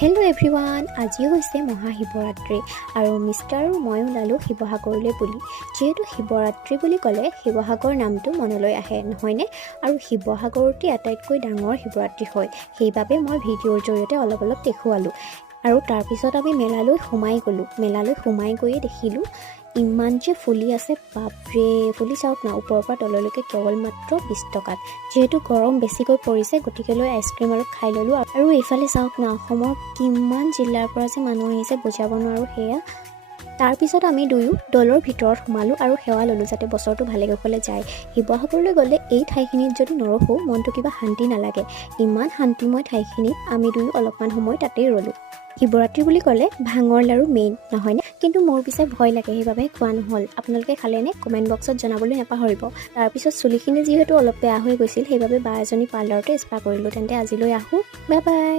Hello' everyone, আজি হৈছে মহাশিৱৰাত্ৰি আৰু মিষ্টাৰ আৰু মই ওলালোঁ শিৱসাগৰলৈ বুলি। যিহেতু শিৱৰাত্ৰি বুলি ক'লে শিৱসাগৰ নামটো মনলৈ আহে নহয়নে? আৰু শিৱসাগৰতে আটাইতকৈ ডাঙৰ শিৱৰাত্ৰি হয়, সেইবাবে মই ভিডিঅ'ৰ জৰিয়তে অলপ দেখুৱালোঁ। আৰু তাৰপিছত আমি মেলালৈ সোমাই গ'লোঁ। মেলালৈ সোমাই গৈয়ে দেখিলোঁ ইমান যে ফুলি আছে, বাপৰে! ফুলি চাওক না, ওপৰৰ পৰা তললৈকে কেৱল মাত্ৰ 20 টকাত। যিহেতু গৰম বেছিকৈ পৰিছে গতিকে লৈ আইচক্ৰীম আৰু খাই ল'লোঁ। আৰু এইফালে চাওক না, অসমৰ কিমান জিলাৰ পৰা যে মানুহ আহিছে বুজাব নোৱাৰোঁ সেয়া। তাৰপিছত আমি দুয়ো দলৰ ভিতৰত সোমালোঁ আৰু সেৱা ল'লোঁ যাতে বছৰটো ভালে কুশলে যায়। শিৱসাগৰলৈ গ'লে এই ঠাইখিনিত যদি নৰখোঁ মনটো কিবা শান্তি নালাগে। ইমান শান্তিময় ঠাইখিনিত আমি দুয়ো অলপমান সময় তাতেই ৰ'লোঁ। শিৱৰাত্ৰি বুলি ক'লে ভাঙৰ লাড়ু মেইন নহয়নে? কিন্তু মোৰ পিছে ভয় লাগে, সেইবাবে খোৱা নহ'ল। আপোনালোকে খালেনে? কমেণ্ট বক্সত জনাবলৈ নাপাহৰিব। তাৰপিছত চুলিখিনি যিহেতু অলপ বেয়া হৈ গৈছিল সেইবাবে বা এজনী পাৰ্লাৰতে স্পা কৰিলোঁ। তেন্তে আজিলৈ আহোঁ, বাই বাই।